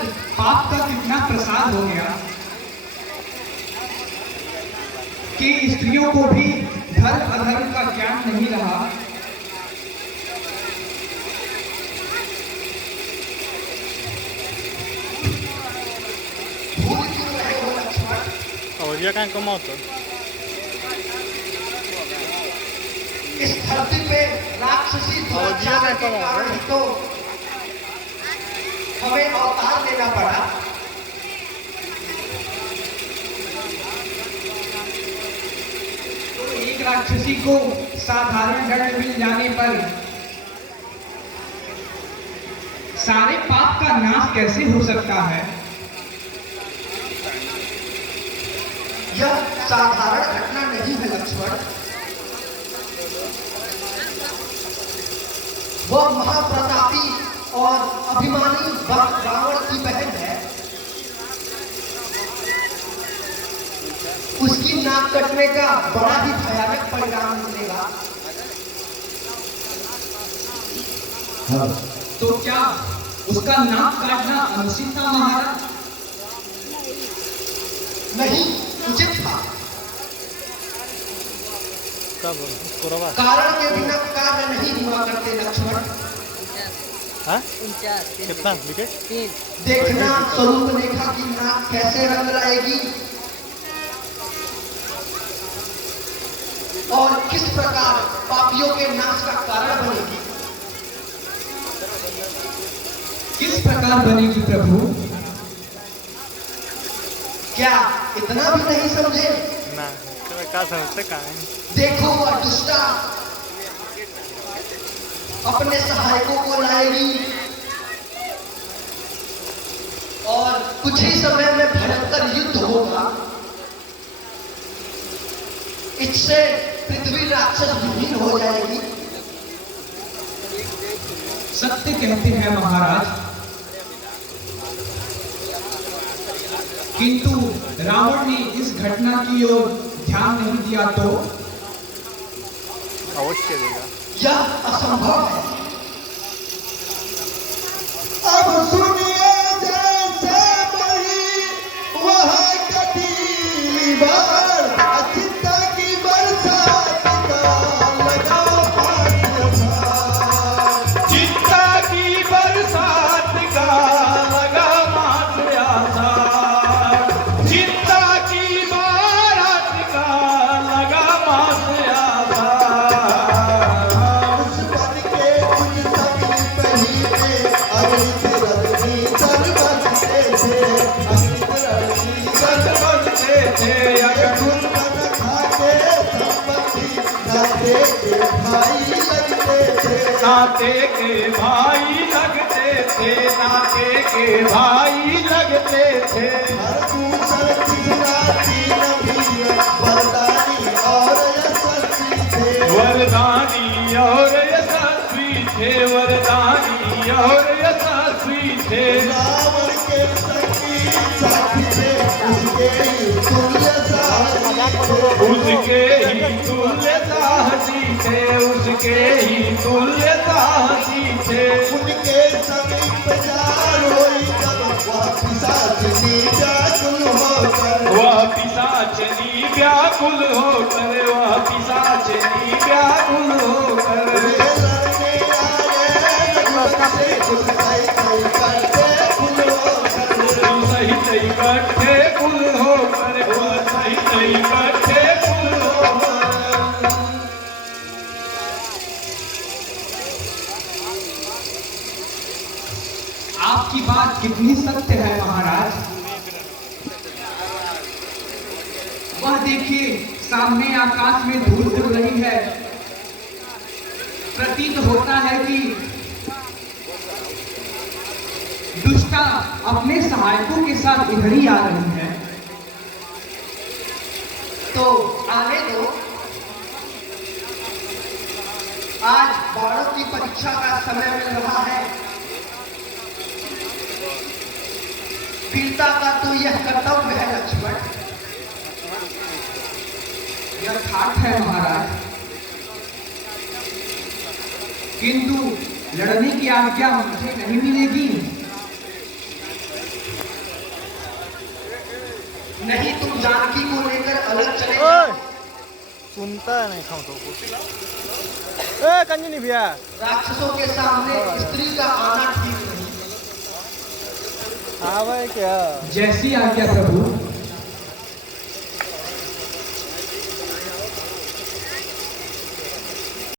पर पाप का कितना प्रसार हो गया कि स्त्रियों को भी धर्म अधर्म का ज्ञान नहीं रहा। भूल क्यों रहे हो Lakshman? Oye, acá en Comoto. इस धरती पे राक्षसी दुराचार के कारण ही तो हमें अवतार लेना पड़ा। तो एक राक्षसी को साधारण दंड मिल जाने पर सारे पाप का नाश कैसे हो सकता है? यह साधारण घटना नहीं है लक्ष्मण, वह महाप्रतापी और अभिमानी रावण की बहन है। उसकी नाक कटने का बड़ा ही भयानक परिणाम मिलेगा। तो क्या उसका नाक काटना अनुचित था महाराज? नहीं, उचित था। कब? पूरा कारण के बिना कार्य नहीं हुआ करते लक्ष्मण। हाँ? कितना विकेट? देखना स्वरूप रेखा की नाक कैसे रंग लाएगी और किस प्रकार पापियों के नाश का कारण बनेगी। किस प्रकार बनेगी प्रभु? क्या इतना भी नहीं समझे? ना, क्या समझते कहाँ है? देखो वह दुष्टा अपने सहायकों को लाएगी और कुछ ही समय में भयंकर युद्ध होगा। इससे पृथ्वी राक्षस विहीन हो जाएगी। सत्य कहते हैं महाराज, किंतु रावण ने इस घटना की ओर ध्यान नहीं दिया तो अवश्य देगा। यह असंभव है। अब सुनिए जैसे बही वह कटी बार चिंता की बरसात का लगा पानी आसार। चिंता की बरसात का लगा मास आसार। चिंता की बारात का लगा मास आसार। उस पद के कुछ सभी पहले अग्नित रजनी सर बजते थे। अग्नित रजनी सर बजते थे ये खुद बन खाके संपत्ति नाते के भाई लगते थे। नाते के भाई लगते थे, नाते के भाई लगते थे। हर दूसर तीसरा तीन भी वरदानी और यशस्वी थे। वरदानी और यशस्वी थे, वरदानी और यशस्वी थे। रावण के संगी साथी थे उसके ही तुल्य साथी थे। उसके ही तुल्य साहसी थे, उसके ही तुल्य साहसी थे। उनके समीप जार होई जब वह पिशाचिनी व्याकुल होकर। वह पिशाचनी व्याकुल होकर, वह पिशाचनी व्याकुल होकर। वे लड़ने आए रघुवर से कुछ सही सही करते फूल होकर। सही सही इकट्ठे कुल होकर, सही सही इकट्ठे कुल होकर। आपकी बात कितनी सत्य है महाराज। वह देखिए सामने आकाश में धूल उड़ रही है। प्रतीत होता है कि दुष्टा अपने सहायकों के साथ इधर ही आ रही है। तो आने दो। आज बाणों की परीक्षा का समय मिल रहा है। वीरता का तो यह कर्तव्य है लक्ष्मण। यह ठाठ है महाराज, किंतु लड़ने की आज्ञा मुझे नहीं मिलेगी। जानकी को लेकर अलग चले ओए जाओ। सुनता नहीं खाऊं तो ए कंजनी भैया राक्षसों के सामने स्त्री का आना ठीक नहीं। आवे क्या जैसी आज्ञा प्रभु।